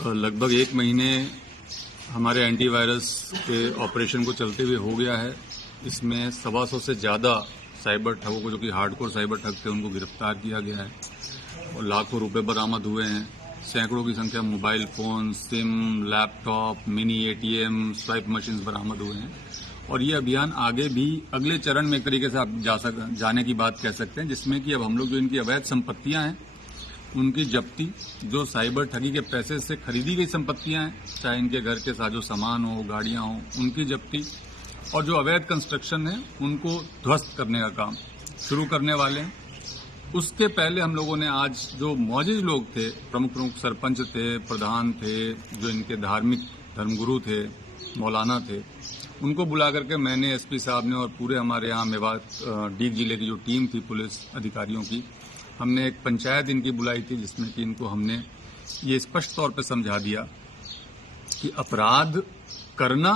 लगभग 1 महीने हमारे एंटीवायरस के ऑपरेशन को चलते हुए हो गया है। इसमें 125 से ज़्यादा साइबर ठगों को, जो कि हार्डकोर साइबर ठग थे, उनको गिरफ्तार किया गया है और लाखों रुपए बरामद हुए हैं। सैकड़ों की संख्या mobile phone, SIM, laptop, mini ATM, swipe machine बरामद हुए हैं। और ये अभियान आगे भी अगले चरण में एक तरीके से आप जाने की बात कह सकते हैं, जिसमें कि अब हम लोग जो इनकी अवैध संपत्तियां हैं उनकी जब्ती, जो साइबर ठगी के पैसे से खरीदी गई संपत्तियां हैं, चाहे इनके घर के साजो सामान हो, गाड़ियां हो, उनकी जब्ती, और जो अवैध कंस्ट्रक्शन है उनको ध्वस्त करने का काम शुरू करने वाले हैं। उसके पहले हम लोगों ने आज जो मौजूद लोग थे, प्रमुख सरपंच थे, प्रधान थे, जो इनके धार्मिक धर्मगुरु थे, मौलाना थे, उनको बुला करके मैंने, एसपी साहब ने और पूरे हमारे यहाँ मेवात डीग जिले की जो टीम थी पुलिस अधिकारियों की, हमने एक पंचायत इनकी बुलाई थी, जिसमें कि इनको हमने ये स्पष्ट तौर पर समझा दिया कि अपराध करना,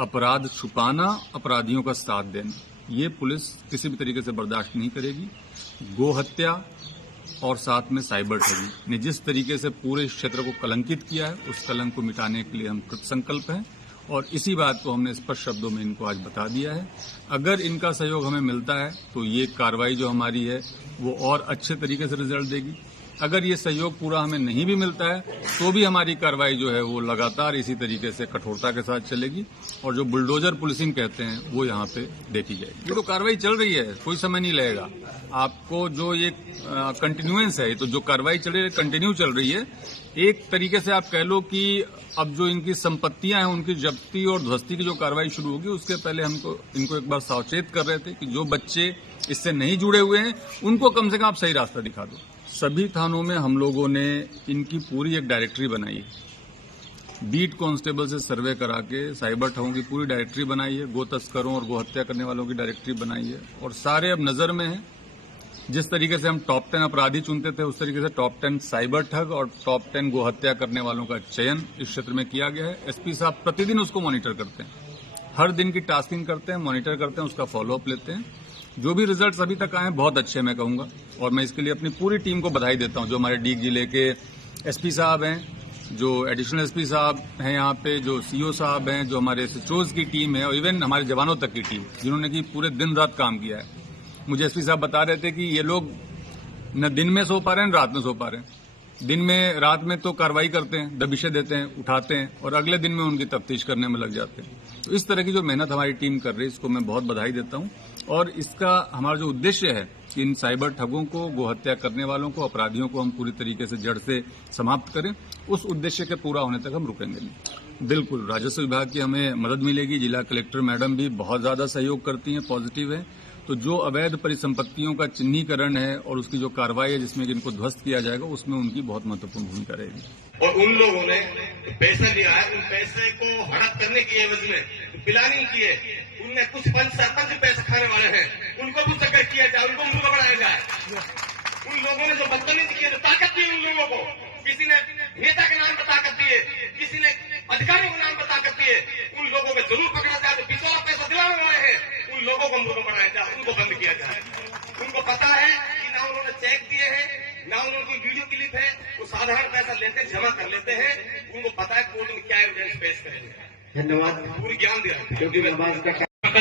अपराध छुपाना, अपराधियों का साथ देना, ये पुलिस किसी भी तरीके से बर्दाश्त नहीं करेगी। गो हत्या और साथ में साइबर ठगी ने जिस तरीके से पूरे क्षेत्र को कलंकित किया है, उस कलंक को मिटाने के लिए हम कृत संकल्प हैं और इसी बात को हमने स्पष्ट शब्दों में इनको आज बता दिया है। अगर इनका सहयोग हमें मिलता है तो ये कार्रवाई जो हमारी है वो और अच्छे तरीके से रिजल्ट देगी। अगर ये सहयोग पूरा हमें नहीं भी मिलता है तो भी हमारी कार्रवाई जो है वो लगातार इसी तरीके से कठोरता के साथ चलेगी और जो बुलडोजर पुलिसिंग कहते हैं वो यहाँ पे देखी जाएगी। ये तो कार्रवाई चल रही है, कोई समय नहीं लगेगा। आपको जो ये कंटिन्यूएंस है, तो जो कार्रवाई चल रही है कंटिन्यू चल रही है। एक तरीके से आप कह लो कि अब जो इनकी संपत्तियां हैं उनकी जब्ती और ध्वस्ती की जो कार्रवाई शुरू होगी, उसके पहले हमको इनको एक बार सावचेत कर रहे थे कि जो बच्चे इससे नहीं जुड़े हुए हैं उनको कम से कम आप सही रास्ता दिखा दो। सभी थानों में हम लोगों ने इनकी पूरी एक डायरेक्टरी बनाई है। बीट कांस्टेबल से सर्वे करा के साइबर ठगों की पूरी डायरेक्टरी बनाई है, गो तस्करों और गो हत्या करने वालों की डायरेक्टरी बनाई है और सारे अब नजर में हैं। जिस तरीके से हम टॉप 10 अपराधी चुनते थे, उस तरीके से टॉप 10 साइबर ठग और टॉप 10 गो हत्या करने वालों का चयन इस क्षेत्र में किया गया है। एसपी साहब प्रतिदिन उसको मॉनिटर करते हैं, हर दिन की टास्किंग करते हैं, मॉनिटर करते हैं, उसका फॉलोअप लेते हैं। जो भी रिजल्ट्स अभी तक आए हैं बहुत अच्छे मैं कहूंगा और मैं इसके लिए अपनी पूरी टीम को बधाई देता हूं। जो हमारे डीग जिले के एसपी साहब हैं, जो एडिशनल एसपी साहब हैं यहाँ पे, जो सीओ साहब हैं, जो हमारे एसएचओज की टीम है और इवन हमारे जवानों तक की टीम, जिन्होंने कि पूरे दिन रात काम किया है। मुझे एसपी साहब बता रहे थे कि ये लोग न दिन में सो पा रहे हैं न रात में सो पा रहे हैं। दिन में, रात में तो कार्रवाई करते हैं, दबिशें देते हैं, उठाते हैं और अगले दिन में उनकी तफ्तीश करने में लग जाते हैं। तो इस तरह की जो मेहनत हमारी टीम कर रही है, इसको मैं बहुत बधाई देता हूं और इसका हमारा जो उद्देश्य है कि इन साइबर ठगों को, गो हत्या करने वालों को, अपराधियों को हम पूरी तरीके से जड़ से समाप्त करें, उस उद्देश्य के पूरा होने तक हम रुकेंगे नहीं। बिल्कुल राजस्व विभाग की हमें मदद मिलेगी। जिला कलेक्टर मैडम भी बहुत ज्यादा सहयोग करती हैं, पॉजिटिव है। तो जो अवैध परिसंपत्तियों का चिन्हीकरण है और उसकी जो कार्रवाई है जिसमें कि इनको ध्वस्त किया जाएगा, उसमें उनकी बहुत महत्वपूर्ण भूमिका रहेगी। और उन लोगों ने पैसा लिया है, उन पैसे को हड़प करने की एवज में पिलानी की है, उनमें कुछ पंच सरपंच पैसे खाने वाले हैं, उनको भी सख्त किया जाए, उनको मुंह बढ़ाया जाए। उन लोगों ने जो बदतमीजी की, ताकत दी उन लोगों को, किसी ने नेता के नाम पर ताकत दी है, किसी ने अधिकारियों के नाम पर ताकत दी है, उन लोगों को जरूर पकड़ा जाए। जो पिछड़ा पैसा दिलाने वाले हैं उन लोगों को मुंह बढ़ाया जाए, उनको बंद किया जाए। उनको पता है कि ना उन्होंने चेक दिए हैं, ना उन्होंने कोई वीडियो क्लिप है, वो साधारण पैसा लेते जमा कर लेते हैं। उनको पता है कोर्ट में क्या एविडेंस पेश करेंगे। धन्यवाद। पूरी ज्ञान दिया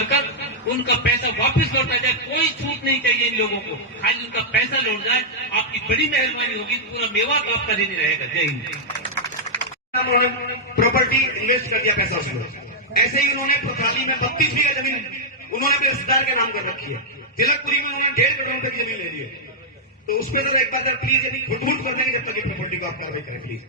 कर उनका पैसा वापस लौटा जाए, कोई छूट नहीं चाहिए इन लोगों को, खाली उनका पैसा लौट जाए। आपकी बड़ी मेहरबानी होगी, पूरा मेवात आपका ऋणी रहेगा। जय हिंद। प्रॉपर्टी इन्वेस्ट कर दिया पैसा उसमें। ऐसे ही उन्होंने प्रथाली में 32 बीघा जमीन उन्होंने अपने रिश्तेदार के नाम कर रखी है। तिलकपुरी में उन्होंने 1.5 करोड़ रुपए की जमीन ले ली है। तो उस पर तो एक बार प्लीज अभी खुद कर देंगे जब तक प्रॉपर्टी को आप कार्रवाई करें प्लीज।